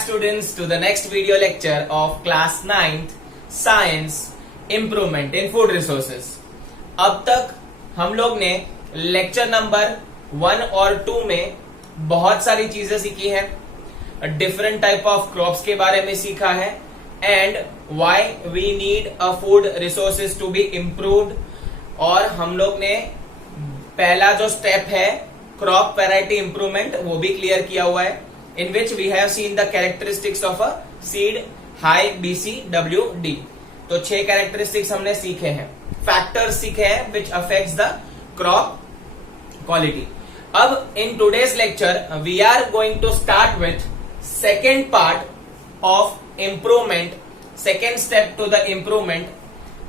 students to the next video lecture of class 9th science improvement in food resources। अब तक हम लोग ने लेक्चर नंबर 1 और 2 में बहुत सारी चीजें सीखी है, डिफरेंट टाइप ऑफ क्रॉप्स के बारे में सीखा है and why we need a food resources to be improved. और हम लोग ने पहला जो स्टेप है क्रॉप वैरायटी इंप्रूवमेंट वो भी क्लियर किया हुआ है, in which we have seen the characteristics of a seed high BCWD। तो 6 कैरेक्टरिस्टिक्स हमने सीखे हैं, फैक्टर्स सीखे हैं which affects the crop quality। अब in today's lecture we are going to start with second part of improvement, second step to the improvement,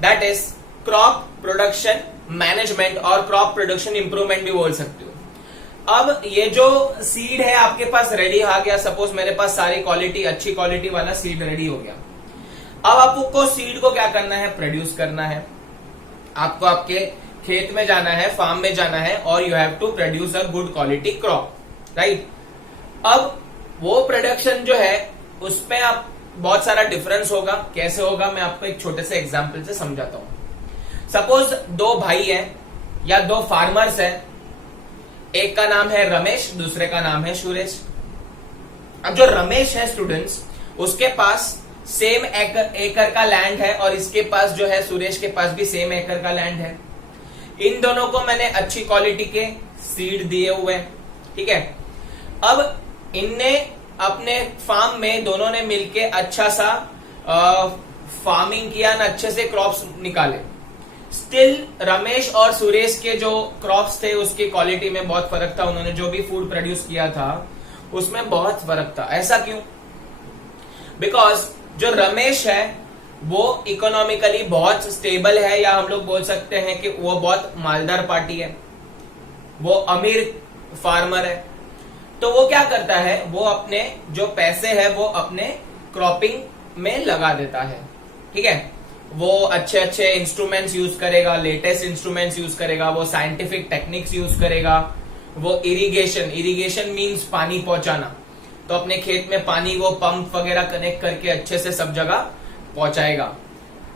that is crop production management और crop production improvement भी बोल सकते हो। अब ये जो seed है आपके पास रेडी आ गया, सपोज मेरे पास सारी क्वालिटी अच्छी क्वालिटी वाला सीड रेडी हो गया। अब आपको सीड को क्या करना है, प्रोड्यूस करना है। आपको आपके खेत में जाना है, फार्म में जाना है और you have to produce a good quality crop, right. अब वो प्रोडक्शन जो है उसमें आप बहुत सारा डिफरेंस होगा। कैसे होगा मैं आपको एक छोटे से एग्जाम्पल से समझाता हूं। सपोज 2 भाई है या 2 फार्मर्स है, एक का नाम है रमेश, दूसरे का नाम है सुरेश। अब जो रमेश है स्टूडेंट्स, उसके पास सेम एकड़ का लैंड है और इसके पास जो है सुरेश के पास भी सेम एकड़ का लैंड है। इन दोनों को मैंने अच्छी क्वालिटी के सीड दिए हुए हैं, ठीक है। अब इनने अपने फार्म में दोनों ने मिलके अच्छा सा फार्मिंग किया ना, अच्छे से क्रॉप्स निकाले। स्टिल रमेश और सुरेश के जो क्रॉप्स थे उसकी क्वालिटी में बहुत फर्क था। उन्होंने जो भी फूड प्रोड्यूस किया था उसमें बहुत फर्क था। ऐसा क्यों? बिकॉज जो रमेश है वो इकोनॉमिकली बहुत स्टेबल है, या हम लोग बोल सकते हैं कि वो बहुत मालदार पार्टी है, वो अमीर फार्मर है। तो वो क्या करता है, वो अपने जो पैसे है वो अपने क्रॉपिंग में लगा देता है, ठीक है। वो अच्छे अच्छे इंस्ट्रूमेंट्स यूज करेगा, लेटेस्ट इंस्ट्रूमेंट्स यूज करेगा, वो साइंटिफिक टेक्निक्स यूज करेगा, वो इरिगेशन मींस पानी पहुंचाना। तो अपने खेत में पानी वो पंप वगैरह कनेक्ट करके अच्छे से सब जगह पहुंचाएगा।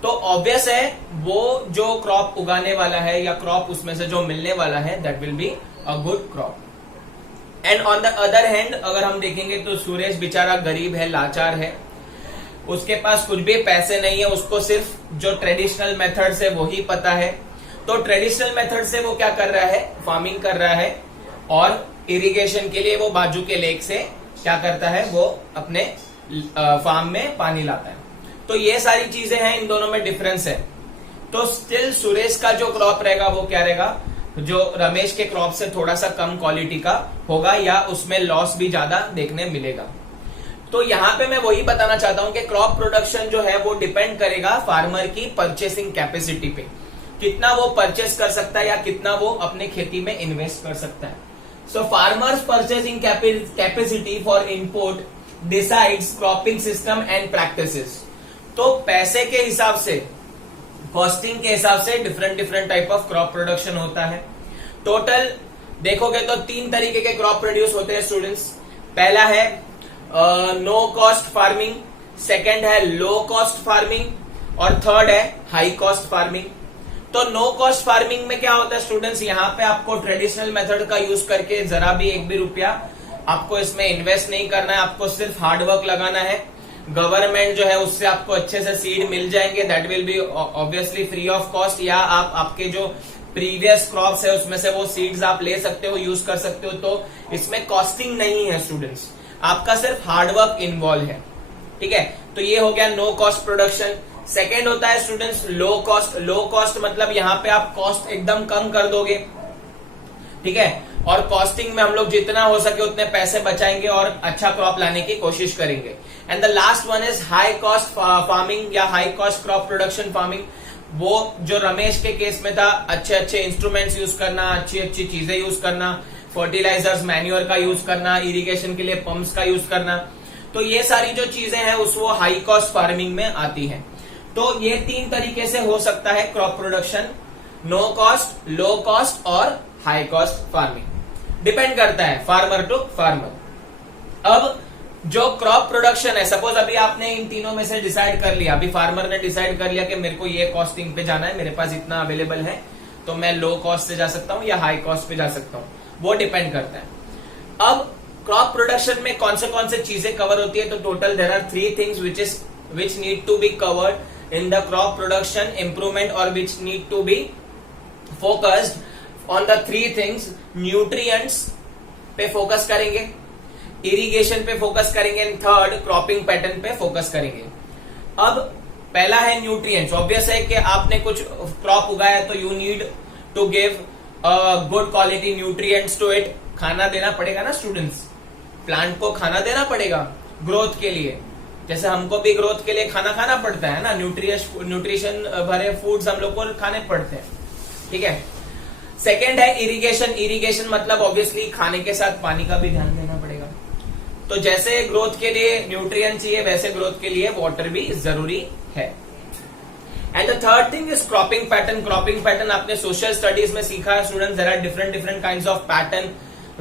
तो ऑब्वियस है वो जो क्रॉप उगाने वाला है या क्रॉप उसमें से जो मिलने वाला है that will be a good crop. And on the other hand अगर हम देखेंगे तो सुरेश बेचारा गरीब है, लाचार है, उसके पास कुछ भी पैसे नहीं है, उसको सिर्फ जो ट्रेडिशनल मेथड है वही पता है। तो ट्रेडिशनल मेथड से वो क्या कर रहा है, फार्मिंग कर रहा है और इरिगेशन के लिए वो बाजू के लेक से क्या करता है, वो अपने फार्म में पानी लाता है। तो ये सारी चीजें हैं, इन दोनों में डिफरेंस है। तो स्टिल सुरेश का जो क्रॉप रहेगा वो क्या रहेगा, जो रमेश के क्रॉप से थोड़ा सा कम क्वालिटी का होगा या उसमें लॉस भी ज्यादा देखने मिलेगा। तो यहां पे मैं वही बताना चाहता हूं कि क्रॉप प्रोडक्शन जो है वो डिपेंड करेगा फार्मर की परचेसिंग कैपेसिटी पे, कितना वो परचेस कर सकता है या कितना वो अपने खेती में इन्वेस्ट कर सकता है। So farmers purchasing capacity for input decides cropping system and practices. तो पैसे के हिसाब से, कॉस्टिंग के हिसाब से different type of crop production होता है। टोटल देखोगे तो 3 तरीके के क्रॉप प्रोड्यूस होते हैं स्टूडेंट्स। पहला है नो कॉस्ट फार्मिंग, सेकंड है लो कॉस्ट फार्मिंग और थर्ड है हाई कॉस्ट फार्मिंग। तो नो कॉस्ट फार्मिंग में क्या होता है स्टूडेंट्स, यहाँ पे आपको ट्रेडिशनल मेथड का यूज करके जरा भी एक भी रुपया आपको इसमें इन्वेस्ट नहीं करना है, आपको सिर्फ हार्ड वर्क लगाना है। गवर्नमेंट जो है उससे आपको अच्छे से सीड मिल जाएंगे, that will be obviously free of cost, या आप आपके जो प्रीवियस क्रॉप्स है उसमें से वो सीड्स आप ले सकते हो, यूज कर सकते हो। तो इसमें कॉस्टिंग नहीं है स्टूडेंट्स, आपका सिर्फ हार्डवर्क इन्वॉल्व है, ठीक है। तो ये हो गया नो कॉस्ट प्रोडक्शन। सेकेंड होता है students low cost. Low cost मतलब यहाँ पे आप कॉस्ट एकदम कम कर दोगे, ठीक है, और कॉस्टिंग में हम लोग जितना हो सके उतने पैसे बचाएंगे और अच्छा क्रॉप लाने की कोशिश करेंगे। And the last one is high cost farming या high cost crop production farming. वो जो रमेश के केस में था, अच्छे अच्छे इंस्ट्रूमेंट्स यूज करना, अच्छी अच्छी चीजें यूज करना, फर्टिलाइजर्स मैन्योर का यूज करना, इरिगेशन के लिए पंप्स का यूज करना। तो ये सारी जो चीजें हैं उस वो हाई कॉस्ट फार्मिंग में आती हैं। तो ये 3 तरीके से हो सकता है crop production, no cost, low cost और हाई कॉस्ट फार्मिंग। डिपेंड करता है फार्मर टू फार्मर। अब जो क्रॉप प्रोडक्शन है, सपोज अभी आपने इन तीनों में से डिसाइड कर लिया, अभी फार्मर ने डिसाइड कर लिया कि मेरे को ये कॉस्टिंग पे जाना है, मेरे पास इतना अवेलेबल है, तो मैं लो कॉस्ट से जा सकता हूँ या हाई कॉस्ट पे जा सकता हूँ, वो डिपेंड करता है। अब क्रॉप प्रोडक्शन में कौन से चीजें कवर होती है, तो total there are 3 things which need to be covered in the crop production improvement और which need to be focused on the 3 things. Nutrients पे फोकस करेंगे, इरिगेशन पे फोकस करेंगे एंड थर्ड क्रॉपिंग पैटर्न पे focus करेंगे। अब पहला है न्यूट्रिएंट्स। ऑब्वियस है कि आपने कुछ क्रॉप उगाया तो you need to give good quality nutrients to it. खाना देना पड़ेगा ना स्टूडेंट्स, प्लांट को खाना देना पड़ेगा ग्रोथ के लिए, जैसे हमको भी ग्रोथ के लिए खाना खाना पड़ता है ना, न्यूट्रिशन भरे फूड्स हम लोग को खाने पड़ते हैं, ठीक है। सेकेंड है इरिगेशन। इरिगेशन मतलब ऑब्वियसली खाने के साथ पानी का भी ध्यान देना पड़ेगा। तो जैसे ग्रोथ के लिए न्यूट्रिएंट चाहिए, वैसे ग्रोथ के लिए वाटर भी जरूरी है। And the third thing is cropping pattern. Cropping pattern आपने सोशल स्टडीज में सीखा है students, there are different kinds of pattern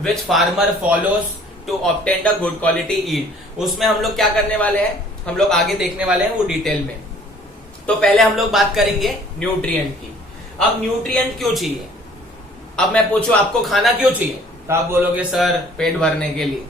which farmer follows to obtain the good quality yield. उसमें हम लोग क्या करने वाले हैं, हम लोग आगे देखने वाले हैं वो डिटेल में। तो पहले हम लोग बात करेंगे न्यूट्रिएंट की। अब न्यूट्रिएंट क्यों चाहिए, अब मैं पूछूं आपको खाना क्यों चाहिए, तो आप बोलोगे सर पेट भरने के लिए।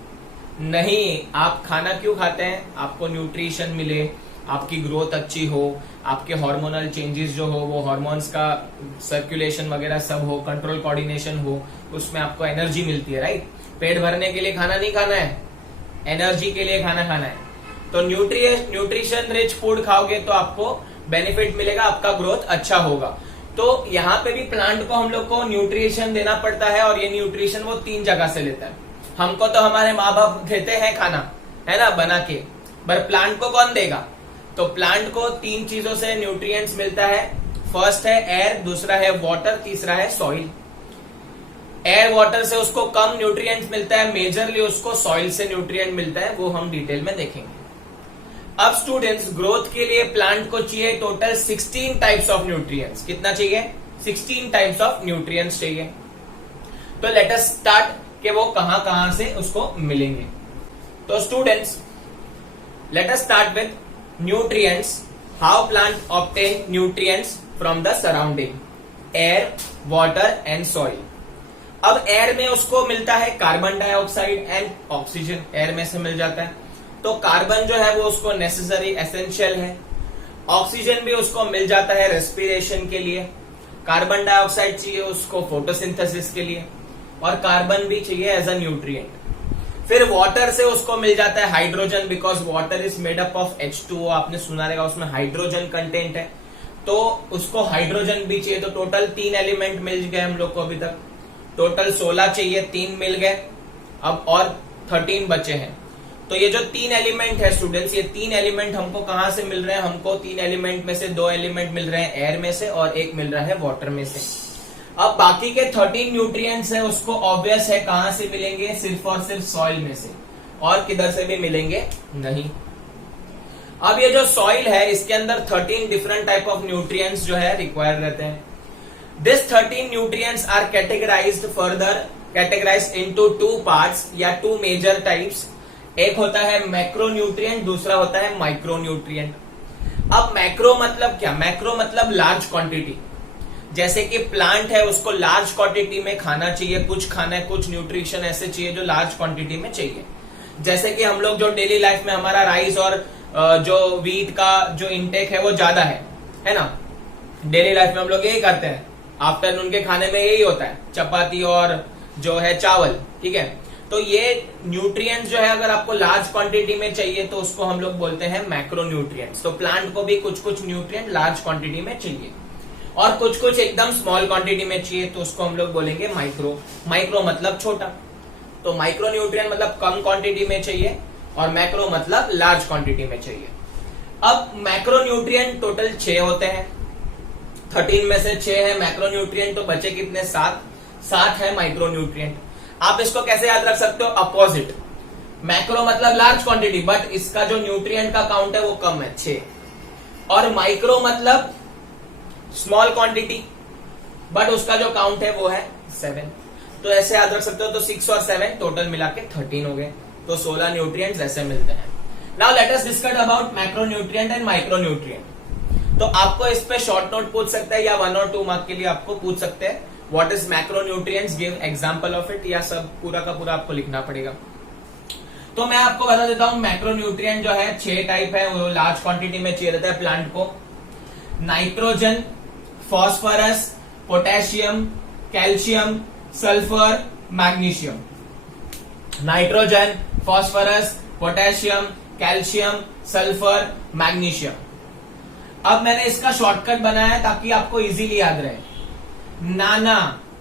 नहीं, आप खाना क्यों खाते हैं, आपको न्यूट्रिशन मिले, आपकी ग्रोथ अच्छी हो, आपके हार्मोनल चेंजेस जो हो वो हार्मोन्स का सर्कुलेशन वगैरह सब हो, कंट्रोल कोऑर्डिनेशन हो, उसमें आपको एनर्जी मिलती है, राइट। पेट भरने के लिए खाना नहीं खाना है, एनर्जी के लिए खाना खाना है। तो न्यूट्रिशन रिच फूड खाओगे तो आपको बेनिफिट मिलेगा, आपका ग्रोथ अच्छा होगा। तो यहाँ पे भी प्लांट को हम लोग को न्यूट्रिशन देना पड़ता है और ये न्यूट्रिशन वो 3 जगह से लेता है। हमको तो हमारे माँ बाप देते हैं खाना, है ना, बना के, पर प्लांट को कौन देगा, तो प्लांट को 3 चीजों से न्यूट्रिएंट्स मिलता है। फर्स्ट है एयर, दूसरा है वाटर, तीसरा है सॉइल। एयर वाटर से उसको कम न्यूट्रिएंट्स मिलता है, मेजरली उसको सॉइल से न्यूट्रिएंट मिलता है, वो हम डिटेल में देखेंगे। अब स्टूडेंट्स ग्रोथ के लिए प्लांट को चाहिए टोटल 16 टाइप्स ऑफ न्यूट्रिएंट्स। कितना चाहिए, 16 टाइप्स ऑफ न्यूट्रिएंट्स चाहिए। तो लेट अस स्टार्ट कि वो कहां से उसको मिलेंगे। तो students let us start with nutrients. How plant obtain nutrients from the surrounding, air, water and soil. अब एयर में उसको मिलता है carbon dioxide and oxygen, air में से मिल जाता है। तो कार्बन जो है वो उसको नेसेसरी एसेंशियल है, ऑक्सीजन भी उसको मिल जाता है रेस्पिरेशन के लिए, कार्बन डाइऑक्साइड चाहिए उसको फोटोसिंथेसिस के लिए, और कार्बन भी चाहिए एज अ न्यूट्रिएंट। फिर वाटर से उसको मिल जाता है hydrogen, because water is made up of H2O, आपने सुना रहेगा उसमें हाइड्रोजन कंटेंट है, तो उसको हाइड्रोजन भी चाहिए। तो टोटल 3 एलिमेंट मिल गए हम लोग को अभी तक, टोटल 16 चाहिए, 3 मिल गए, अब और 13 बचे हैं। तो ये जो 3 एलिमेंट है स्टूडेंट्स, ये 3 एलिमेंट हमको कहां से मिल रहे हैं, हमको 3 एलिमेंट में से 2 एलिमेंट मिल रहे हैं एयर में से और 1 मिल रहा है वाटर में से। अब बाकी के 13 न्यूट्रिएंट्स है उसको ऑब्वियस है कहां से मिलेंगे, सिर्फ और सिर्फ सॉइल में से, और किधर से भी मिलेंगे नहीं। अब ये जो सॉइल है इसके अंदर 13 डिफरेंट टाइप ऑफ न्यूट्रिएंट्स जो है रिक्वायर रहते हैं। This 13 nutrients are categorised into 2 parts या 2 मेजर टाइप्स। एक होता है मैक्रो न्यूट्रिएंट, दूसरा होता है माइक्रो न्यूट्रिएंट। अब मैक्रो मतलब क्या, मैक्रो मतलब लार्ज क्वांटिटी। जैसे कि प्लांट है उसको लार्ज क्वांटिटी में खाना चाहिए, कुछ खाना है, कुछ न्यूट्रिशन ऐसे चाहिए जो लार्ज क्वांटिटी में चाहिए। जैसे कि हम लोग जो डेली लाइफ में हमारा राइस और जो व्हीट का जो इंटेक है वो ज्यादा है ना, डेली लाइफ में हम लोग यही करते हैं, आफ्टरनून के खाने में यही होता है, चपाती और जो है चावल, ठीक है। तो ये न्यूट्रिएंट्स जो है अगर आपको लार्ज क्वांटिटी में चाहिए तो उसको हम लोग बोलते हैं मैक्रो न्यूट्रिएंट्स। तो प्लांट को भी कुछ न्यूट्रिएंट लार्ज क्वांटिटी में चाहिए और कुछ एकदम स्मॉल क्वांटिटी में चाहिए, तो उसको हम लोग बोलेंगे माइक्रो। माइक्रो मतलब छोटा, तो माइक्रो न्यूट्रिएंट मतलब कम क्वांटिटी में चाहिए और मैक्रो मतलब लार्ज क्वांटिटी में चाहिए। अब मैक्रो न्यूट्रिएंट टोटल 6 होते हैं, 13 में से 6 है मैक्रो न्यूट्रिएंट, तो बचे कितने, 7 है माइक्रो न्यूट्रिएंट। आप इसको कैसे याद रख सकते हो, अपोजिट। मैक्रो मतलब लार्ज क्वांटिटी, बट इसका जो न्यूट्रिएंट का काउंट है वो कम है, 6, और माइक्रो मतलब स्मॉल क्वांटिटी बट उसका जो काउंट है वो है 7। तो ऐसे याद रख सकते हो। तो 6 और 7 टोटल मिला के 13 हो गए। तो 16 न्यूट्रिएंट्स ऐसे मिलते हैं। Now let us discuss about macronutrient and micronutrient. तो आपको इस पे शॉर्ट नोट पूछ सकते हैं या 1 और 2 मार्क के लिए आपको पूछ सकते हैं what is macronutrients, give example of it, या सब पूरा का पूरा आपको लिखना पड़ेगा। तो मैं आपको बता देता हूं मैक्रोन्यूट्रिएंट जो है 6 टाइप है, वो लार्ज क्वांटिटी में चाहिए रहता है प्लांट को। Nitrogen, phosphorus, potassium, calcium, sulphur, magnesium. Nitrogen, phosphorus, potassium, calcium, sulphur, magnesium. अब मैंने इसका शॉर्टकट बनाया ताकि आपको इजीली याद रहे। नाना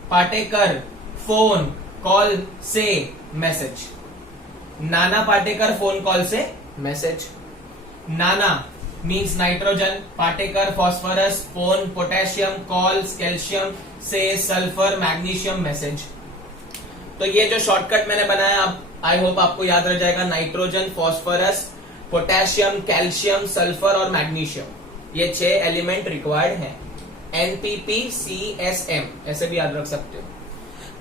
पाटेकर फोन कॉल से message. Nana Patekar phone call से मैसेज। नाना means nitrogen, Patekar phosphorus, phone potassium, call calcium, से सल्फर, मैग्नीशियम, मैसेज। तो ये जो शॉर्टकट मैंने बनाया आई होप आपको याद रह जाएगा। Nitrogen, phosphorus, potassium, calcium, sulphur और मैग्नीशियम, ये 6 एलिमेंट रिक्वायर्ड हैं। NPPCSM ऐसे भी याद रख सकते हो।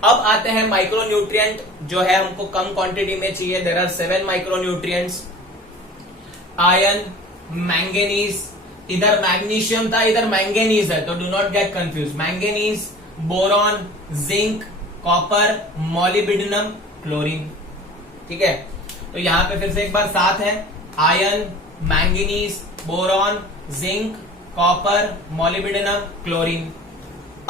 अब आते हैं माइक्रोन्यूट्रिएंट जो है हमको कम क्वांटिटी में चाहिए। There are 7 micronutrients. Iron, manganese, इधर मैग्नीशियम था इधर मैंगनीज है, तो do not get confuse. Manganese, boron, zinc, copper, molybdenum, chlorine. ठीक है, तो यहां पे फिर से एक बार 7 है। Iron, manganese, boron, zinc, copper, molybdenum, chlorine.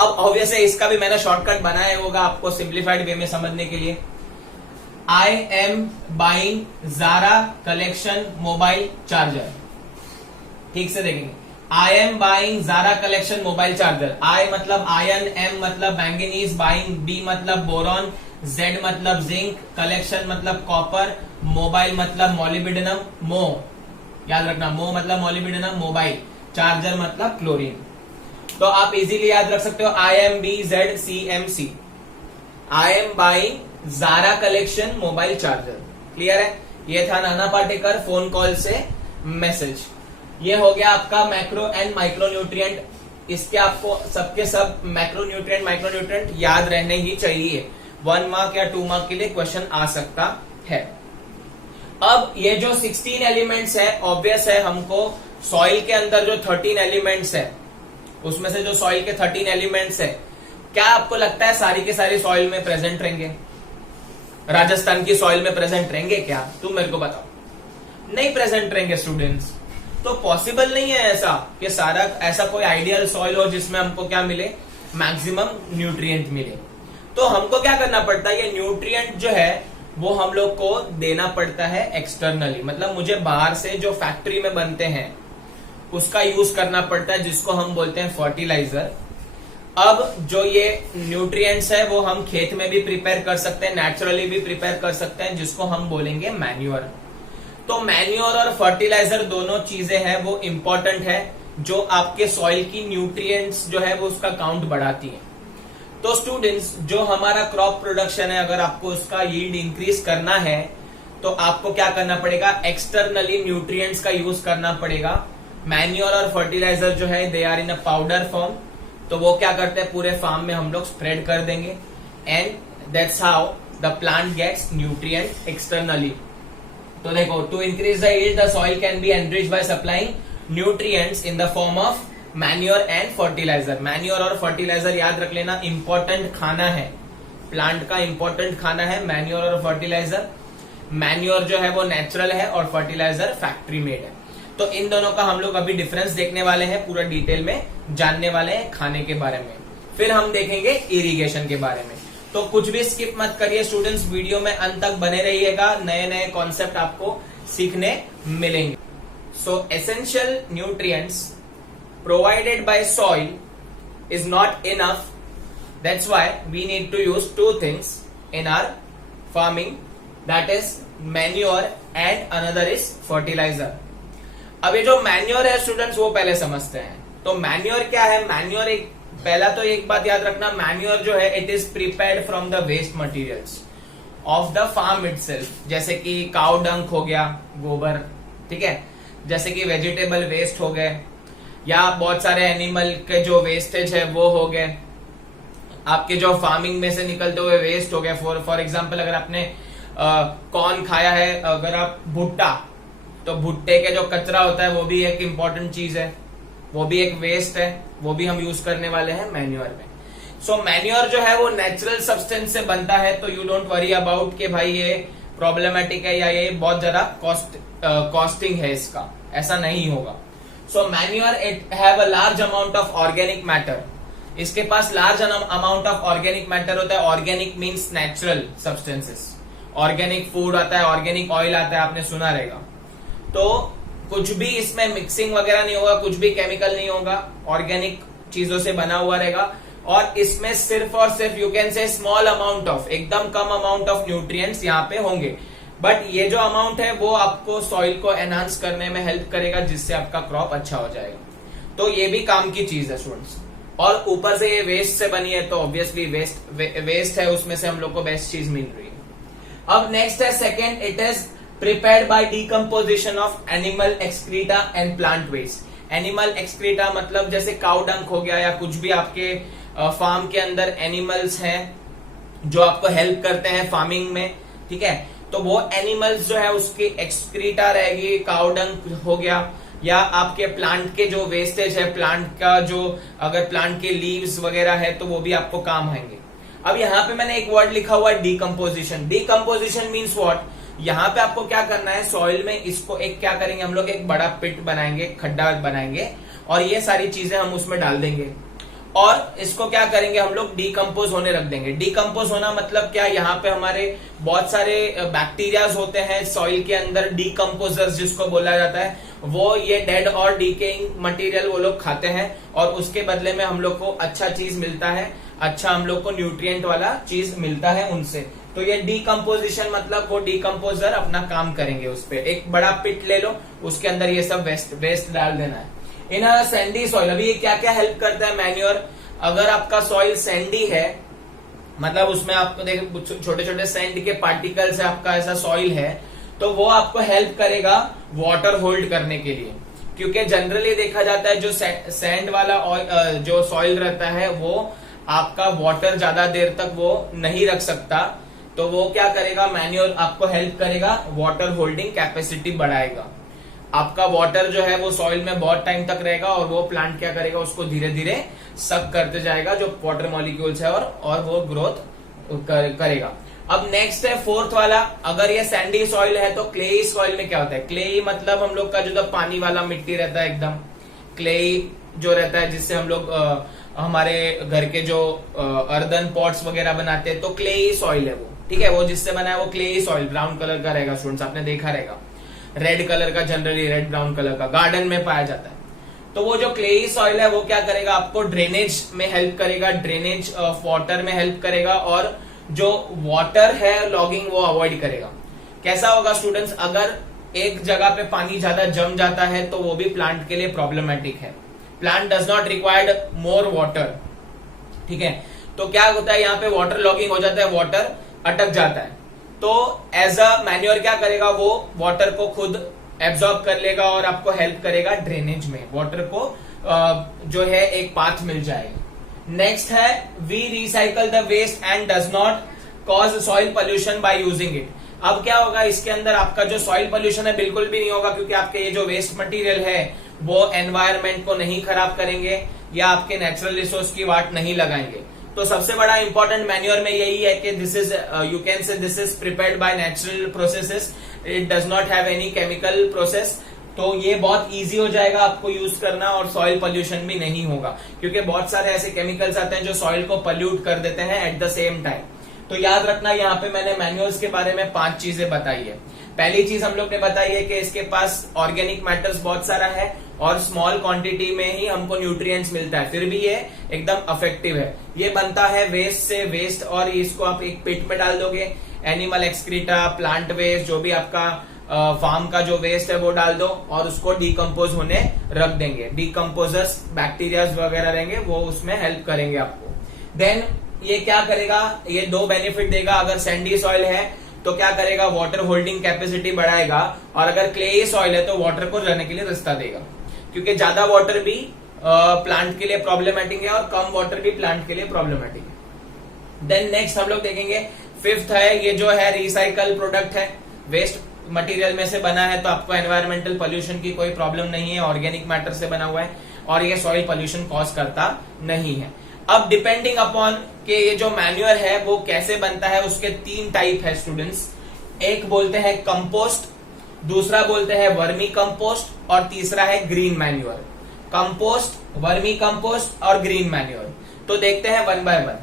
अब ऑब्वियस है इसका भी मैंने शॉर्टकट बनाया होगा आपको सिंप्लीफाइड वे में समझने के लिए। I am buying Zara collection mobile charger. ठीक से देखेंगे, I am buying Zara collection mobile charger. I मतलब आयन, एम मतलब मैंगनीज, बाइंग बी मतलब बोरॉन, जेड मतलब जिंक, कलेक्शन मतलब कॉपर, मोबाइल मतलब मॉलिब्डेनम, मो याद रखना, मो मतलब मॉलिब्डेनम, मोबाइल, चार्जर मतलब क्लोरीन। तो आप इजीली याद रख सकते हो IMBZCMC। I am buying Zara collection mobile charger. Clear है? ये था नाना पाटेकर फोन कॉल से मैसेज। ये हो गया आपका मैक्रो एंड माइक्रोन्यूट्रिएंट। इसके आपको सबके सब मैक्रोन्यूट्रिएंट माइक्रोन्यूट्रिएंट याद रहने ही चाहिए। 1 मार्क या 2 मार्क के लिए क्वेश्चन आ सकता है। अब ये जो 16 एलिमेंट्स है, ऑब्वियस है हमको सॉइल के अंदर जो 13 एलिमेंट्स है, उसमें से जो सॉइल के 13 एलिमेंट्स है, क्या आपको लगता है सारी के सारी सॉइल में प्रेजेंट रहेंगे? राजस्थान की सॉइल में प्रेजेंट रहेंगे क्या? तुम मेरे को बताओ। नहीं प्रेजेंट रहेंगे स्टूडेंट्स। तो पॉसिबल नहीं है ऐसा कि सारा ऐसा कोई आइडियल सॉइल हो जिसमें हमको क्या मिले, मैक्सिमम न्यूट्रिएंट मिले। तो हमको क्या करना पड़ता है, ये न्यूट्रिएंट जो है वो हम लोग को देना पड़ता है एक्सटर्नली, मतलब मुझे बाहर से जो फैक्ट्री में बनते हैं उसका यूज करना पड़ता है, जिसको हम बोलते हैं फर्टिलाइजर। अब जो ये न्यूट्रिएंट्स है वो हम खेत में भी प्रिपेयर कर सकते हैं, नेचुरली भी प्रिपेयर कर सकते हैं, जिसको हम बोलेंगे मैन्योर। तो मैन्योर और फर्टिलाइजर दोनों चीजें हैं वो इंपॉर्टेंट है, जो आपके सॉइल की न्यूट्रिएंट्स जो है वो उसका काउंट बढ़ाती है। तो स्टूडेंट्स, जो हमारा क्रॉप प्रोडक्शन है, अगर आपको उसका यील्ड इंक्रीज करना है तो आपको क्या करना पड़ेगा, एक्सटर्नली न्यूट्रिएंट्स का यूज करना पड़ेगा। मैन्योर और फर्टिलाइजर जो है they are in a powder form, तो वो क्या करते हैं पूरे फार्म में हम लोग स्प्रेड कर देंगे, and that's how the plant gets nutrient externally. तो देखो, to increase the yield the soil can be enriched by supplying nutrients in the form of manure and fertiliser. Manure और फर्टिलाइजर याद रख लेना, इंपॉर्टेंट खाना है, प्लांट का important खाना है मैन्योर और फर्टिलाइजर। मैन्योर जो है वो नेचुरल है और फर्टिलाइजर फैक्ट्री मेड है। तो इन दोनों का हम लोग अभी डिफरेंस देखने वाले हैं, पूरा डिटेल में जानने वाले हैं खाने के बारे में। फिर हम देखेंगे इरिगेशन के बारे में। तो कुछ भी स्किप मत करिए स्टूडेंट्स, वीडियो में अंत तक बने रहिएगा, नए नए कॉन्सेप्ट आपको सीखने मिलेंगे। सो essential nutrients provided by soil is not enough. That's why we need to use 2 things in our farming, that is manure and another is fertilizer. अब ये जो मैन्योर है स्टूडेंट्स वो पहले समझते हैं। तो मैन्योर क्या है? मैन्योर एक पहला तो एक बात याद रखना, मैन्योर जो है it is prepared from the waste materials of the farm itself, जैसे कि काउ डंक हो गया, गोबर, ठीक है, जैसे कि वेजिटेबल वेस्ट हो गए, या बहुत सारे एनिमल के जो वेस्टेज है वो हो गए, आपके जो फार्मिंग में से निकलते हुए वेस्ट हो गए। फॉर एग्जांपल अगर आपने कॉर्न खाया है, अगर आप भुट्टा, तो भुट्टे के जो कचरा होता है वो भी एक इम्पोर्टेंट चीज है, वो भी एक वेस्ट है, वो भी हम यूज करने वाले हैं मैन्योर में। सो मैन्योर जो है वो नेचुरल सब्सटेंस से बनता है, तो यू डोंट वरी अबाउट कि भाई ये प्रॉब्लमेटिक है या ये बहुत ज्यादा कॉस्टिंग है इसका, ऐसा नहीं होगा। So manure it have a large amount of organic matter, इसके पास large amount of organic matter होता है। Organic means natural substances, organic food आता है, ऑर्गेनिक ऑयल आता है, आपने सुना रहेगा। तो कुछ भी इसमें मिक्सिंग वगैरह नहीं होगा, कुछ भी केमिकल नहीं होगा, ऑर्गेनिक चीजों से बना हुआ रहेगा। और इसमें सिर्फ और सिर्फ यू कैन से स्मॉल अमाउंट ऑफ, एकदम कम अमाउंट ऑफ न्यूट्रिएंट्स यहाँ पे होंगे, बट ये जो अमाउंट है वो आपको सॉइल को एनहांस करने में हेल्प करेगा, जिससे आपका क्रॉप अच्छा हो जाएगा। तो ये भी काम की चीज है स्टूडेंट्स। और ऊपर से ये वेस्ट से बनी है, तो ऑब्वियसली वेस्ट है, उसमें से हम लोग को बेस्ट चीज मिल रही है। अब नेक्स्ट है second, it is prepared by decomposition of animal excreta and plant waste. Animal excreta मतलब जैसे काउ डंक हो गया, या कुछ भी आपके फार्म के अंदर एनिमल्स हैं जो आपको हेल्प करते हैं फार्मिंग में, ठीक है। तो वो एनिमल्स जो है उसकी एक्सक्रीटा रहेगी, काउ डंक हो गया, या आपके प्लांट के जो वेस्टेज है, प्लांट का जो अगर प्लांट के लीव्स वगैरह है तो वो भी आपको काम आएंगे। अब यहाँ पे मैंने एक वर्ड लिखा हुआ है डीकम्पोजिशन। डीकम्पोजिशन मीन्स व्हाट, यहाँ पे आपको क्या करना है, सॉइल में इसको एक क्या करेंगे हम लोग, एक बड़ा पिट बनाएंगे, खड्डा बनाएंगे, और ये सारी चीजें हम उसमें डाल देंगे, और इसको क्या करेंगे हम लोग, डीकम्पोज होने रख देंगे। डीकम्पोज होना मतलब क्या, यहाँ पे हमारे बहुत सारे बैक्टीरियाज होते हैं सॉइल के अंदर, डीकम्पोजर्स जिसको बोला जाता है, वो ये डेड और डीकेइंग मटेरियल वो लोग खाते हैं, और उसके बदले में हम लोग को अच्छा चीज मिलता है, अच्छा हम लोग को न्यूट्रिएंट वाला चीज मिलता है उनसे। तो ये डीकम्पोजिशन मतलब वो डीकम्पोजर अपना काम करेंगे उस पे। एक बड़ा पिट ले लो, उसके अंदर ये सब वेस्ट डाल देना है। इन अ सैंडी सॉइल, अभी ये क्या क्या हेल्प करता है मैन्योर, अगर आपका सॉइल सैंडी है, मतलब उसमें आपको देखो छोटे छोटे सैंड के पार्टिकल्स है, आपका ऐसा सॉइल है, तो वो आपको हेल्प करेगा वाटर होल्ड करने के लिए। क्योंकि जनरली देखा जाता है जो सैंड वाला जो सॉइल रहता है वो आपका वाटर ज्यादा देर तक वो नहीं रख सकता, तो वो क्या करेगा, मैन्योर आपको हेल्प करेगा, वाटर होल्डिंग कैपेसिटी बढ़ाएगा। आपका वाटर जो है वो सॉइल में बहुत टाइम तक रहेगा, और वो प्लांट क्या करेगा, उसको धीरे धीरे सक करते जाएगा जो वाटर मॉलिक्यूल्स है, और वो ग्रोथ करेगा। अब नेक्स्ट है फोर्थ वाला, अगर ये सैंडी सॉइल है तो क्लेई सॉइल में क्या होता है। क्लेई मतलब हम लोग का जो पानी वाला मिट्टी रहता है, एकदम क्लेई जो रहता है, जिससे हम लोग हमारे घर के जो अर्दन पॉट्स वगैरह बनाते हैं, तो क्लेई सॉइल है वो, ठीक है। वो जिससे बना है वो क्लेई सॉइल, ब्राउन कलर का रहेगा स्टूडेंट्स, आपने देखा रहेगा, रेड कलर का, जनरली रेड ब्राउन कलर का गार्डन में पाया जाता है। तो वो जो क्लेई सॉइल है वो क्या करेगा, आपको ड्रेनेज में हेल्प करेगा, ड्रेनेज ऑफ वाटर में हेल्प करेगा, और जो वाटर है लॉगिंग वो अवॉइड करेगा। कैसा होगा स्टूडेंट्स, अगर एक जगह पे पानी ज्यादा जम जाता है तो वो भी प्लांट के लिए प्रॉब्लमेटिक है। Plant does not required more water, ठीक है। तो क्या होता है, यहाँ पे वाटर लॉगिंग हो जाता है, वाटर अटक जाता है। तो एज अ मैन्योर क्या करेगा, वो वाटर को खुद एब्जॉर्ब कर लेगा और आपको हेल्प करेगा ड्रेनेज में, वाटर को जो है एक पाथ मिल जाएगा। नेक्स्ट है we recycle the waste and does not cause soil pollution by using it. अब क्या होगा, इसके अंदर आपका जो सॉइल पोल्यूशन है बिल्कुल भी नहीं होगा, क्योंकि आपके ये जो वेस्ट मटेरियल है वो एनवायरमेंट को नहीं खराब करेंगे या आपके नेचुरल रिसोर्स की वाट नहीं लगाएंगे। तो सबसे बड़ा इंपॉर्टेंट मैन्योर में यही है कि दिस इज यू कैन से this is prepared by natural processes, it does not have any chemical process. तो ये बहुत इजी हो जाएगा आपको यूज करना, और सॉइल पोल्यूशन भी नहीं होगा, क्योंकि बहुत सारे ऐसे केमिकल्स आते हैं जो सॉइल को पोल्यूट कर देते हैं एट द सेम टाइम। तो याद रखना, यहाँ पे मैंने मैन्योर्स के बारे में 5 चीजें बताई है। पहली चीज हम लोग ने बताई है कि इसके पास ऑर्गेनिक मैटर्स बहुत सारा है, और स्मॉल क्वांटिटी में ही हमको न्यूट्रिएंट्स मिलता है, फिर भी ये एकदम इफेक्टिव है। ये बनता है वेस्ट से, वेस्ट, और इसको आप एक पिट में डाल दोगे, एनिमल एक्सक्रीटा, प्लांट वेस्ट, जो भी आपका फार्म का जो वेस्ट है वो डाल दो, और उसको डीकम्पोज होने रख देंगे। डीकम्पोजर्स बैक्टीरिया वगैरह रहेंगे, वो उसमें हेल्प करेंगे आपको। देन ये क्या करेगा, ये 2 बेनिफिट देगा। अगर सैंडी सॉइल है तो क्या करेगा, वाटर होल्डिंग कैपेसिटी बढ़ाएगा, और अगर क्लेई सॉइल है तो वाटर को रहने के लिए रास्ता देगा, क्योंकि ज्यादा वाटर भी प्लांट के लिए प्रॉब्लमेटिक है और कम वाटर भी प्लांट के लिए प्रॉब्लमेटिक है। देन नेक्स्ट हम लोग देखेंगे फिफ्थ है, ये जो है रिसाइकल प्रोडक्ट है, वेस्ट मटेरियल में से बना है, तो आपको एनवायरमेंटल पोल्यूशन की कोई प्रॉब्लम नहीं है, ऑर्गेनिक मैटर से बना हुआ है और ये सॉइल पोल्यूशन कॉज करता नहीं है। अब डिपेंडिंग अपॉन कि ये जो मैन्योर है वो कैसे बनता है, उसके 3 टाइप है स्टूडेंट्स। एक बोलते हैं कंपोस्ट, दूसरा बोलते हैं वर्मी कंपोस्ट और तीसरा है green manure. Compost, vermi compost और ग्रीन मैन्योर। तो देखते हैं वन बाय वन।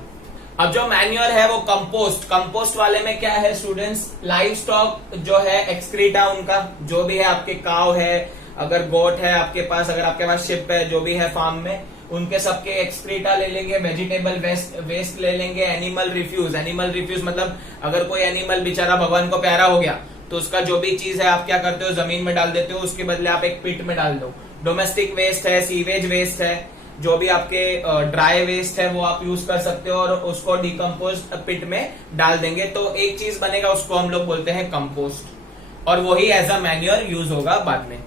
अब जो मैन्योर है वो कंपोस्ट वाले में क्या है स्टूडेंट्स, लाइव स्टॉक जो है एक्सक्रीटा उनका, जो भी है आपके काव है, अगर गोट है आपके पास, अगर आपके पास शिप है, जो भी है फार्म में, उनके सबके एक्सक्रीटा ले लेंगे, वेजिटेबल वेस्ट ले लेंगे, एनिमल रिफ्यूज मतलब अगर कोई एनिमल बेचारा भगवान को प्यारा हो गया तो उसका जो भी चीज है आप क्या करते हो, जमीन में डाल देते हो, उसके बदले आप एक पिट में डाल दो। डोमेस्टिक वेस्ट है, सीवेज वेस्ट है, जो भी आपके ड्राई वेस्ट है वो आप यूज कर सकते हो और उसको डिकम्पोज पिट में डाल देंगे तो एक चीज बनेगा, उसको हम लोग बोलते हैं कंपोस्ट, और वही एज अ मैन्योर यूज होगा बाद में।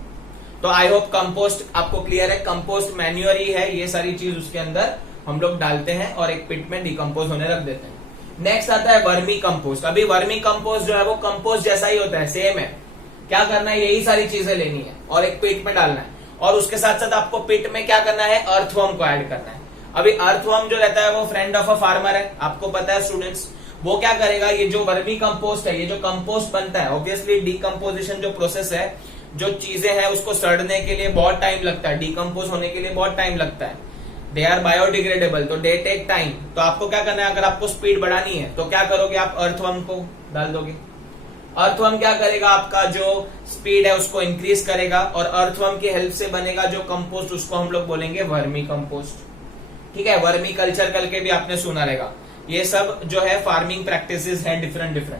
तो आई होप कंपोस्ट आपको क्लियर है, कंपोस्ट मैन्योर ही है, ये सारी चीज उसके अंदर हम लोग डालते हैं और एक पिट में डिकम्पोज होने रख देते हैं। नेक्स्ट आता है वर्मी कंपोस्ट। अभी वर्मी कंपोस्ट जो है वो कंपोस्ट जैसा ही होता है, सेम है। क्या करना है, यही सारी चीजें लेनी है और एक पिट में डालना है, और उसके साथ साथ आपको पिट में क्या करना है, अर्थवर्म को ऐड करना है। अभी अर्थवर्म जो रहता है वो फ्रेंड ऑफ अ फार्मर है, आपको पता है स्टूडेंट्स। वो क्या करेगा, ये जो वर्मी कंपोस्ट है, ये जो कंपोस्ट बनता है, ऑब्वियसली डिकम्पोजिशन जो प्रोसेस है, जो चीजें हैं उसको सड़ने के लिए बहुत टाइम लगता है, डिकम्पोज होने के लिए बहुत टाइम लगता है, दे आर बायोडिग्रेडेबल, तो दे टेक टाइम। तो आपको क्या करना है, अगर आपको स्पीड बढ़ानी है तो क्या करोगे, आप अर्थवर्म को डाल दोगे। अर्थवर्म क्या करेगा, आपका जो स्पीड है उसको इंक्रीज करेगा, और अर्थवर्म की हेल्प से बनेगा जो कंपोस्ट, उसको हम लोग बोलेंगे वर्मी कंपोस्ट। ठीक है, वर्मी कल्चर करके भी आपने सुना रहेगा। ये सब जो है फार्मिंग प्रैक्टिसेस हैं डिफरेंट।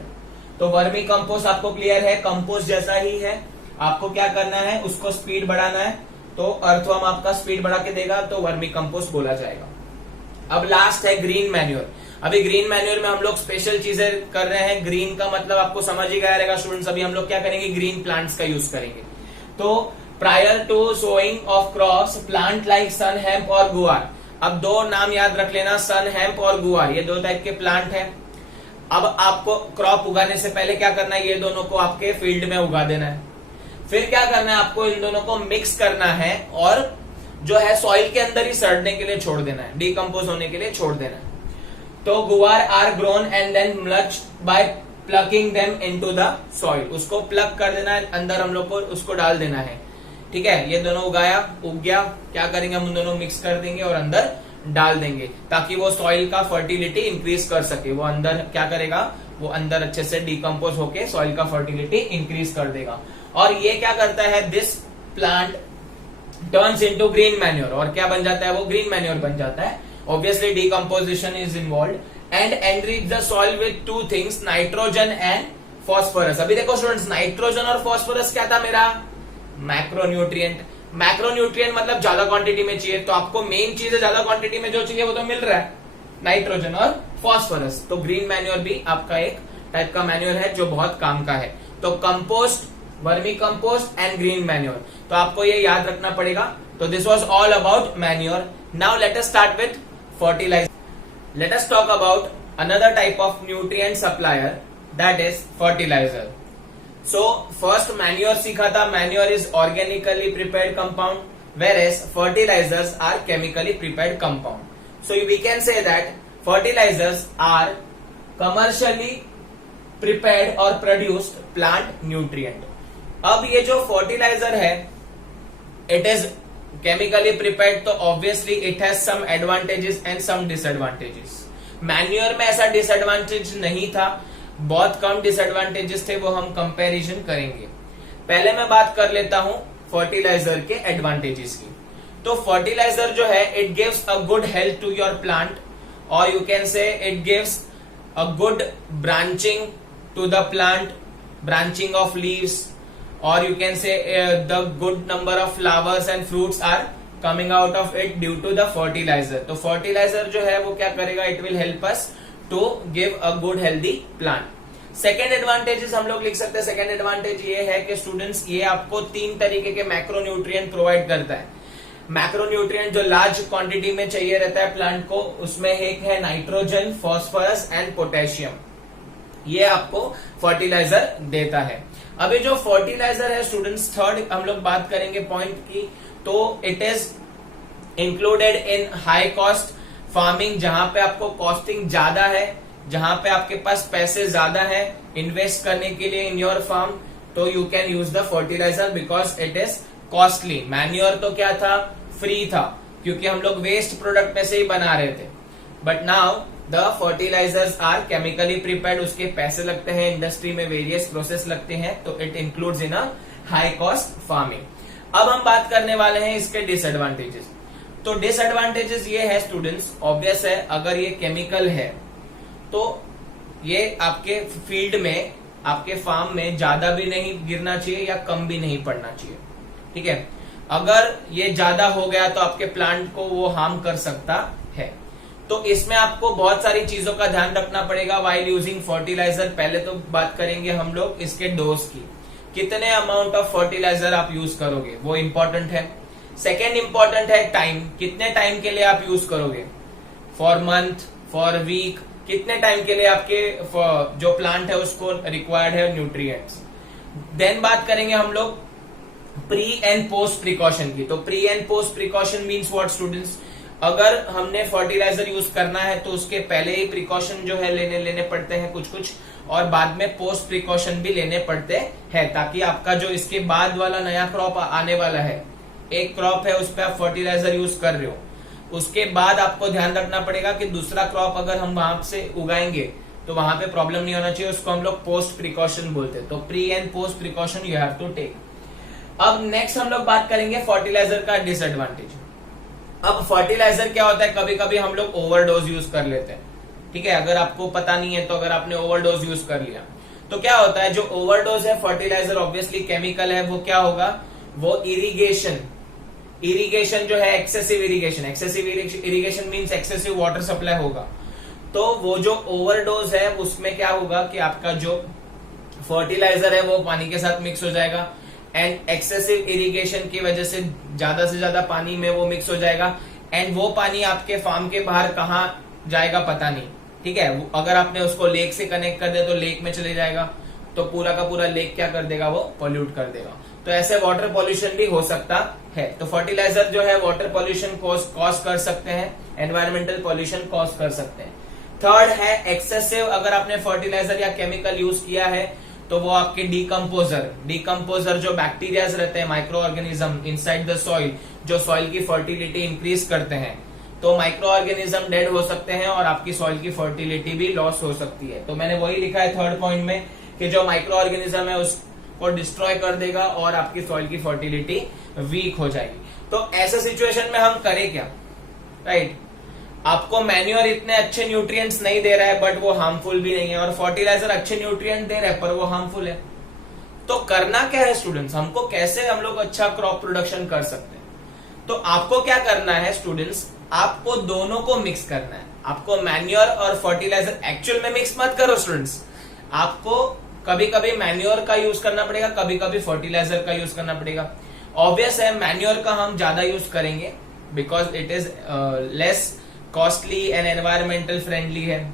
तो वर्मी कंपोस्ट आपको क्लियर है, कंपोस्ट जैसा ही है। आपको क्या करना है, उसको स्पीड बढ़ाना है, तो अर्थवर्म आपका स्पीड बढ़ा के देगा, तो वर्मी कंपोस्ट बोला जाएगा। अब लास्ट है ग्रीन मैन्योर। अभी ग्रीन मैन्योर में हम लोग स्पेशल चीजें कर रहे हैं। ग्रीन का मतलब आपको समझ ही गया रहेगा स्टूडेंट्स। अभी हम लोग क्या करेंगे, ग्रीन प्लांट्स का यूज करेंगे। तो prior to sowing of crops, plant like sun hemp और गुआर। अब 2 नाम याद रख लेना, सन हेम्प और गुआर, ये 2 टाइप के प्लांट है। अब आपको क्रॉप उगाने से पहले क्या करना है, ये दोनों को आपके फील्ड में उगा देना है। फिर क्या करना है, आपको इन दोनों को मिक्स करना है और जो है सॉइल के अंदर ही सड़ने के लिए छोड़ देना है, डिकम्पोज होने के लिए छोड़ देना है। तो guar are grown and then mulched by plucking them into the soil. उसको प्लग कर देना है, अंदर हम लोग को उसको डाल देना है। ठीक है, ये दोनों उग गया, क्या करेंगे हम उन दोनों मिक्स कर देंगे और अंदर डाल देंगे, ताकि वो सॉइल का फर्टिलिटी इंक्रीज कर सके। वो अंदर क्या करेगा, वो अंदर अच्छे से डिकम्पोज होके सॉइल का फर्टिलिटी इंक्रीज कर देगा। और ये क्या करता है, this plant turns into green manure, और क्या बन जाता है, वो ग्रीन मैन्योर बन जाता है। Obviously decomposition is involved and enrich the soil with 2 things, nitrogen and phosphorus. अभी देखो स्टूडेंट्स, नाइट्रोजन और फॉस्फोरस क्या था मेरा, मैक्रोन्यूट्रिएंट। मैक्रोन्यूट्रिएंट मतलब ज्यादा क्वांटिटी में चाहिए, तो आपको मेन चीज है ज्यादा क्वांटिटी में जो चाहिए वो तो मिल रहा है, नाइट्रोजन और फॉस्फोरस। तो ग्रीन मैन्योर भी आपका एक टाइप का मैन्योर है जो बहुत काम का है। तो compost, vermicompost and green manure, तो आपको ये याद रखना पड़ेगा। तो this was all about manure. Now let us start with fertilizer. Let us talk about another type of nutrient supplier, that is fertilizer. So first manure सीखा था, manure is organically prepared compound, whereas fertilizers are chemically prepared compound. So we can say that fertilizers are commercially prepared or produced plant nutrient. अब ये जो fertilizer है, it is chemically prepared, तो obviously it has some advantages and some disadvantages. Manure में ऐसा disadvantage नहीं था, बहुत कम डिसएडवांटेजेस थे, वो हम कंपैरिजन करेंगे। पहले मैं बात कर लेता हूं फर्टिलाइजर के एडवांटेजेस की। तो फर्टिलाइजर जो है, it gives a good health to your plant, और you can say it gives a good branching to the plant, branching of leaves, or you can say the good number of flowers and fruits are coming out of it due to the fertilizer. तो fertilizer जो है वो क्या करेगा, it will help us to give a good healthy plant. Second advantages हम लोग लिख सकते हैं। सेकेंड एडवांटेज ये है कि स्टूडेंट्स, ये आपको 3 तरीके के मैक्रोन्यूट्रिएंट प्रोवाइड करता है। मैक्रोन्यूट्रिएंट जो लार्ज क्वांटिटी में चाहिए रहता है प्लांट को, उसमें एक है नाइट्रोजन, फॉस्फोरस एंड पोटेशियम। ये आपको फर्टिलाइजर देता है। अभी जो फर्टिलाइजर है स्टूडेंट्स, थर्ड हम लोग बात करेंगे पॉइंट की, तो it is included in high cost farming, जहां पे आपको कॉस्टिंग ज्यादा है, जहां पे आपके पास पैसे ज्यादा है इन्वेस्ट करने के लिए इन योर फार्म, तो you can use the fertilizer because it is costly. Manure तो क्या था, फ्री था, क्योंकि हम लोग वेस्ट प्रोडक्ट में से ही बना रहे थे। But now the fertilizers are chemically prepared, उसके पैसे लगते हैं, इंडस्ट्री में वेरियस प्रोसेस लगते हैं, तो it includes in a high cost farming. अब हम बात करने वाले हैं इसके डिसएडवांटेजेस। तो डिसएडवांटेजेस ये है स्टूडेंट्स, ऑब्वियस है, अगर ये केमिकल है तो ये आपके फील्ड में, आपके फार्म में ज्यादा भी नहीं गिरना चाहिए या कम भी नहीं पड़ना चाहिए, ठीक है। अगर ये ज्यादा हो गया तो आपके प्लांट को वो हार्म कर सकता है। तो इसमें आपको बहुत सारी चीजों का ध्यान रखना पड़ेगा व्हाइल यूजिंग फर्टिलाइजर। पहले तो बात करेंगे हम लोग इसके डोज की, कितने अमाउंट ऑफ फर्टिलाइजर आप यूज करोगे, वो इंपॉर्टेंट है। सेकेंड इंपॉर्टेंट है टाइम, कितने टाइम के लिए आप यूज करोगे, फॉर मंथ, फॉर वीक, कितने टाइम के लिए आपके जो प्लांट है उसको रिक्वायर्ड है न्यूट्रिएंट्स। देन बात करेंगे हम लोग प्री एंड पोस्ट प्रिकॉशन की। तो pre and post precaution means what students, अगर हमने फर्टिलाइजर यूज करना है तो उसके पहले ही प्रिकॉशन जो है लेने पड़ते हैं कुछ, और बाद में पोस्ट प्रिकॉशन भी लेने पड़ते हैं, ताकि आपका जो इसके बाद वाला नया क्रॉप आने वाला है, एक क्रॉप है उस पर आप फर्टिलाइजर यूज कर रहे हो, उसके बाद आपको ध्यान रखना पड़ेगा कि दूसरा क्रॉप अगर हम वहां से उगाएंगे तो वहां पे प्रॉब्लम नहीं होना चाहिए, उसको हम लोग पोस्ट प्रिकॉशन बोलते हैं। तो pre and post precaution you have to take. अब नेक्स्ट हम लोग बात करेंगे फर्टिलाइजर का डिसएडवांटेज। अब फर्टिलाइजर क्या होता है, कभी कभी हम लोग ओवरडोज यूज कर लेते हैं, ठीक है। अगर आपको पता नहीं है तो अगर आपने ओवरडोज यूज कर लिया तो क्या होता है, जो ओवरडोज है फर्टिलाइजर ऑब्वियसली केमिकल है, वो क्या होगा, वो इरिगेशन जो है, excessive irrigation means excessive water supply होगा। तो वो जो ओवरडोज है उसमें क्या होगा कि आपका जो फर्टिलाइजर है वो पानी के साथ मिक्स हो जाएगा, एंड एक्सेसिव इरिगेशन की वजह से ज्यादा पानी में वो मिक्स हो जाएगा, एंड वो पानी आपके फार्म के बाहर कहाँ जाएगा पता नहीं, ठीक है। अगर आपने उसको लेक से कनेक्ट कर दिया तो लेक में चले जाएगा, तो पूरा का पूरा लेक क्या कर देगा, वो पॉल्यूट कर देगा। तो ऐसे वाटर पॉल्यूशन भी हो सकता है। तो फर्टिलाइजर जो है वाटर पॉल्यूशन कॉज कर सकते हैं, एनवायरमेंटल पॉल्यूशन कॉज कर सकते हैं। थर्ड है एक्सेसिव, अगर आपने फर्टिलाइजर या केमिकल यूज किया है तो वो आपके डिकम्पोजर जो बैक्टीरियाज रहते हैं, micro organism inside the soil, जो सॉइल की फर्टिलिटी इंक्रीज करते हैं, तो माइक्रो ऑर्गेनिज्म डेड हो सकते हैं और आपकी सॉइल की फर्टिलिटी भी लॉस हो सकती है। तो मैंने वही लिखा है थर्ड पॉइंट में कि जो माइक्रो ऑर्गेनिज्म है उसको डिस्ट्रॉय कर देगा और आपकी सॉइल की फर्टिलिटी वीक हो जाएगी। तो ऐसे सिचुएशन में हम करें क्या, राइट। आपको मैन्योर इतने अच्छे न्यूट्रिएंट्स नहीं दे रहा है बट वो हार्मफुल भी नहीं है, और फर्टिलाइजर अच्छे न्यूट्रिएंट दे रहा है पर वो हार्मफुल है। तो करना क्या है स्टूडेंट्स, हमको कैसे हम लोग अच्छा क्रॉप प्रोडक्शन कर सकते हैं। तो आपको क्या करना है स्टूडेंट्स, आपको दोनों को मिक्स करना है। आपको मैन्योर और फर्टिलाइजर एक्चुअल में मिक्स मत करो स्टूडेंट्स, आपको कभी कभी मैन्योर का यूज करना पड़ेगा, कभी कभी फर्टिलाइजर का यूज करना पड़ेगा। ऑब्वियस है मैन्योर का हम ज्यादा यूज करेंगे because it is less costly and environmental friendly है,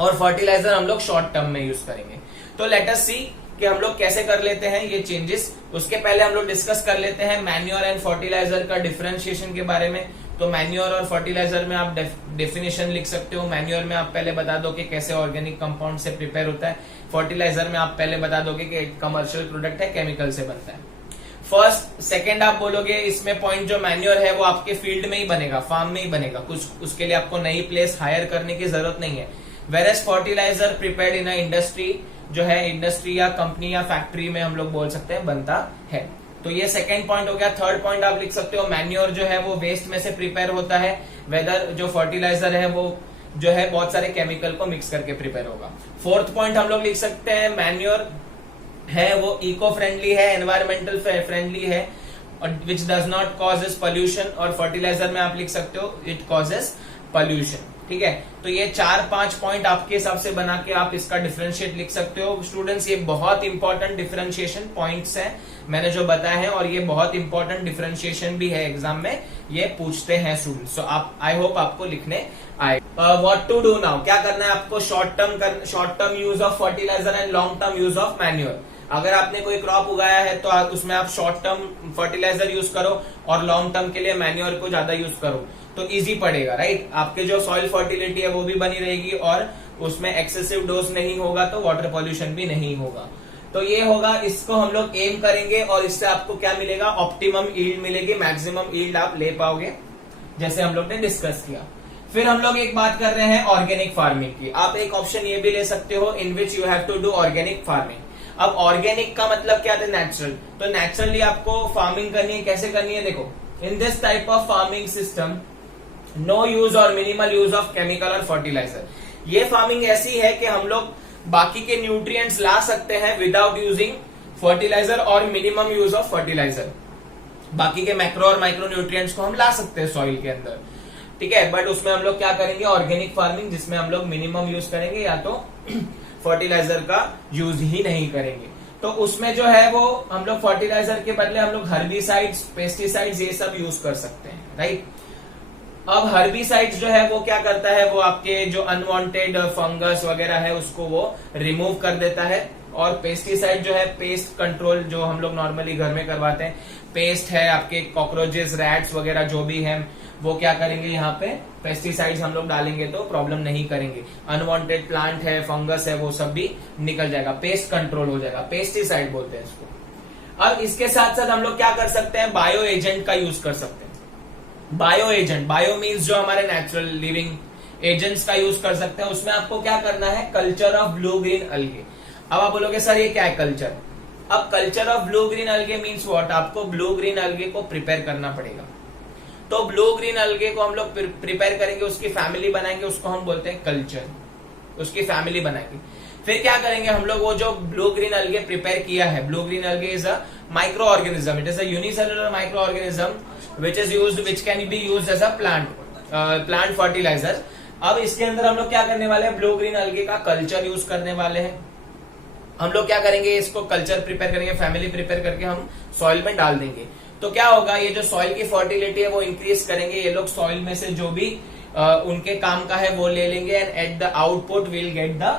और फर्टिलाइजर हम लोग शॉर्ट टर्म में यूज करेंगे। तो लेट अस सी कि हम लोग कैसे कर लेते हैं ये चेंजेस। उसके पहले हम लोग डिस्कस कर लेते हैं मैन्योर एंड फर्टिलाइजर का डिफरेंशिएशन के बारे में। तो मैन्योर और फर्टिलाइजर में आप डेफिनेशन लिख सकते हो। मैन्योर में आप पहले बता दो कि कैसे ऑर्गेनिक कंपाउंड से प्रिपेयर होता है, फर्टिलाइजर में आप पहले बता दोगे कि कमर्शियल प्रोडक्ट है, केमिकल से बनता है। फर्स्ट सेकंड आप बोलोगे इसमें पॉइंट, जो मैन्योर है वो आपके फील्ड में ही बनेगा, फार्म में ही बनेगा, कुछ उसके लिए आपको नई प्लेस हायर करने की जरूरत नहीं है। Whereas fertilizer prepared in a industry, जो है इंडस्ट्री या कंपनी या फैक्ट्री में हम लोग बोल सकते हैं बनता है। तो ये सेकंड पॉइंट हो गया। थर्ड पॉइंट आप लिख सकते हो मैन्योर जो है वो वेस्ट में से प्रिपेयर होता है, वेदर जो फर्टिलाइजर है वो जो है बहुत सारे केमिकल को मिक्स करके प्रिपेयर होगा। फोर्थ पॉइंट हम लोग लिख सकते हैं मैन्योर है वो इको फ्रेंडली है, एनवायरमेंटल फ्रेंडली है, which does not causes pollution. और फर्टिलाइजर में आप लिख सकते हो इट कॉजेस पोल्यूशन, ठीक है। तो ये 4-5 पॉइंट आपके हिसाब से बना के आप इसका डिफरेंशिएट लिख सकते हो स्टूडेंट्स। ये बहुत इंपॉर्टेंट डिफरेंशिएशन पॉइंट्स हैं मैंने जो बताया है, और ये बहुत इंपॉर्टेंट डिफरेंशिएशन भी है, एग्जाम में ये पूछते हैं स्टूडेंट्स। सो आप आई होप आपको लिखने आए। व्हाट टू डू नाउ, क्या करना है आपको, short term use of fertilizer and long term use of manure. अगर आपने कोई क्रॉप उगाया है तो उसमें आप शॉर्ट टर्म फर्टिलाइजर यूज करो और लॉन्ग टर्म के लिए मैन्योर को ज्यादा यूज करो, तो इजी पड़ेगा, राइट। आपके जो सॉइल फर्टिलिटी है वो भी बनी रहेगी और उसमें एक्सेसिव डोज नहीं होगा तो वाटर पॉल्यूशन भी नहीं होगा। तो ये होगा, इसको हम लोग एम करेंगे और इससे आपको क्या मिलेगा, ऑप्टिमम ईल्ड मिलेगी, मैक्सिमम ईल्ड आप ले पाओगे, जैसे हम लोग ने डिस्कस किया। फिर हम लोग एक बात कर रहे हैं ऑर्गेनिक फार्मिंग की। आप एक ऑप्शन ये भी ले सकते हो, in which you have to do organic farming. अब ऑर्गेनिक का मतलब क्या है, नेचुरल। तो नेचुरली आपको फार्मिंग करनी है, कैसे करनी है, देखो, in this type of farming system no use और मिनिमल यूज ऑफ केमिकल और फर्टिलाइजर। ये फार्मिंग ऐसी है कि हम लोग बाकी के न्यूट्रिएंट्स ला सकते हैं विदाउट यूजिंग फर्टिलाइजर और मिनिमम यूज ऑफ फर्टिलाइजर। बाकी के मैक्रो और माइक्रो न्यूट्रिएंट्स को हम ला सकते हैं सॉइल के अंदर, ठीक है। बट उसमें हम लोग क्या करेंगे, ऑर्गेनिक फार्मिंग, जिसमें हम लोग मिनिमम यूज करेंगे या तो फर्टिलाइजर का यूज ही नहीं करेंगे। तो उसमें जो है वो हम लोग फर्टिलाइजर के बदले हम लोग हर्बिसाइड्स, पेस्टिसाइड्स ये सब यूज कर सकते हैं, राइट। अब हर्बिसाइड्स जो है वो क्या करता है, वो आपके जो अनवांटेड फंगस वगैरह है उसको वो रिमूव कर देता है। और पेस्टिसाइड जो है, पेस्ट कंट्रोल जो हम लोग नॉर्मली घर में करवाते हैं, पेस्ट है आपके कॉकरोचेस, रैट्स वगैरह जो भी है, वो क्या करेंगे, यहाँ पे पेस्टिसाइड्स हम लोग डालेंगे तो प्रॉब्लम नहीं करेंगे। अनवांटेड प्लांट है, फंगस है, वो सब भी निकल जाएगा, पेस्ट कंट्रोल हो जाएगा, पेस्टिसाइड बोलते हैं इसको। अब इसके साथ साथ हम लोग क्या कर सकते हैं, बायो एजेंट का यूज कर सकते हैं। बायो एजेंट, बायो मीन्स जो हमारे नेचुरल लिविंग एजेंट्स का यूज कर सकते हैं। उसमें आपको क्या करना है, कल्चर ऑफ ब्लू ग्रीन अलगे। अब आप बोलोगे सर ये क्या है कल्चर। अब कल्चर ऑफ ब्लू ग्रीन अलगे मीन्स व्हाट, आपको ब्लू ग्रीन अलगे को प्रिपेयर करना पड़ेगा। तो ब्लू ग्रीन अलगे को हम लोग प्रिपेयर करेंगे, उसकी फैमिली बनाएंगे, उसको हम बोलते हैं कल्चर, उसकी फैमिली बनाएंगे। फिर क्या करेंगे हम लोग, वो जो ब्लू ग्रीन अलगे प्रिपेयर किया है, ब्लू ग्रीन अलगे is a micro organism, it is a unicellular micro organism which is used, which can be used as a plant fertilizer। अब इसके अंदर हम लोग क्या करने वाले हैं, ब्लू ग्रीन अलगे का कल्चर यूज करने वाले हैं। हम लोग क्या करेंगे, इसको कल्चर प्रिपेयर करेंगे, फैमिली प्रिपेयर करके हम सॉइल में डाल देंगे। तो क्या होगा, ये जो सॉइल की फर्टिलिटी है वो इंक्रीज करेंगे। ये लोग सॉइल में से जो भी उनके काम का है वो ले लेंगे and at the output will get the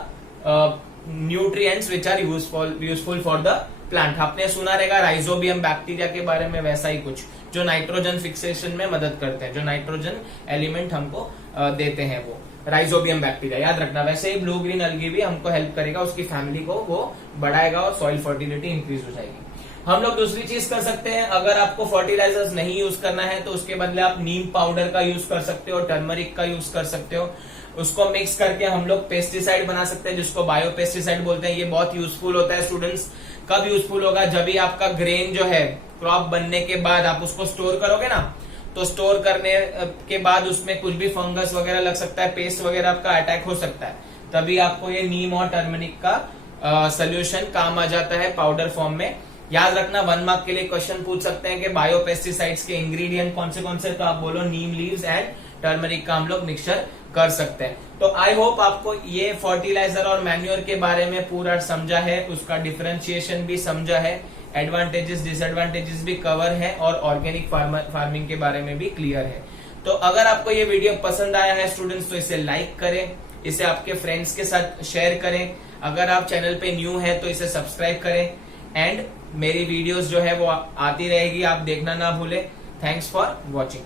nutrients which are useful for the plant. आपने सुना रहेगा राइजोबियम बैक्टीरिया के बारे में, वैसा ही कुछ, जो नाइट्रोजन फिक्सेशन में मदद करते हैं, जो नाइट्रोजन एलिमेंट हमको देते हैं, वो राइजोबियम बैक्टीरिया, याद रखना। वैसे ही ब्लू ग्रीन अलगी भी हमको हेल्प करेगा, उसकी फैमिली को वो बढ़ाएगा और सॉइल फर्टिलिटी इंक्रीज हो जाएगी। हम लोग दूसरी चीज कर सकते हैं, अगर आपको फर्टिलाइजर्स नहीं यूज करना है तो उसके बदले आप नीम पाउडर का यूज कर सकते हो, टर्मरिक का यूज कर सकते हो। उसको मिक्स करके हम लोग पेस्टिसाइड बना सकते हैं, जिसको बायो पेस्टिसाइड बोलते हैं। ये बहुत यूजफुल होता है स्टूडेंट्स। कब यूजफुल होगा, जब भी आपका ग्रेन जो है क्रॉप बनने के बाद आप उसको स्टोर करोगे ना, तो स्टोर करने के बाद उसमें कुछ भी फंगस वगैरह लग सकता है, पेस्ट वगैरह आपका अटैक हो सकता है, तभी आपको ये नीम और टर्मरिक का सोल्यूशन काम आ जाता है पाउडर फॉर्म में। याद रखना, 1 मार्क के लिए क्वेश्चन पूछ सकते हैं कि बायो पेस्टिसाइड्स के इंग्रेडिएंट कौन से, तो आप बोलो नीम लीव्स एंड टर्मरिक का हम लोग मिक्सचर कर सकते हैं। तो आई होप आपको ये फर्टिलाइजर और मैन्योर के बारे में पूरा समझा है, उसका डिफरेंशिएशन भी समझा है, एडवांटेजेस डिसएडवांटेजेस भी कवर है और ऑर्गेनिक फार्मिंग के बारे में भी क्लियर है। तो अगर आपको ये वीडियो पसंद आया है स्टूडेंट्स, तो इसे लाइक करें, इसे आपके फ्रेंड्स के साथ शेयर करें। अगर आप चैनल पे न्यू है तो इसे सब्सक्राइब करें एंड मेरी वीडियोस जो है वो आती रहेगी, आप देखना ना भूलें। Thanks for watching.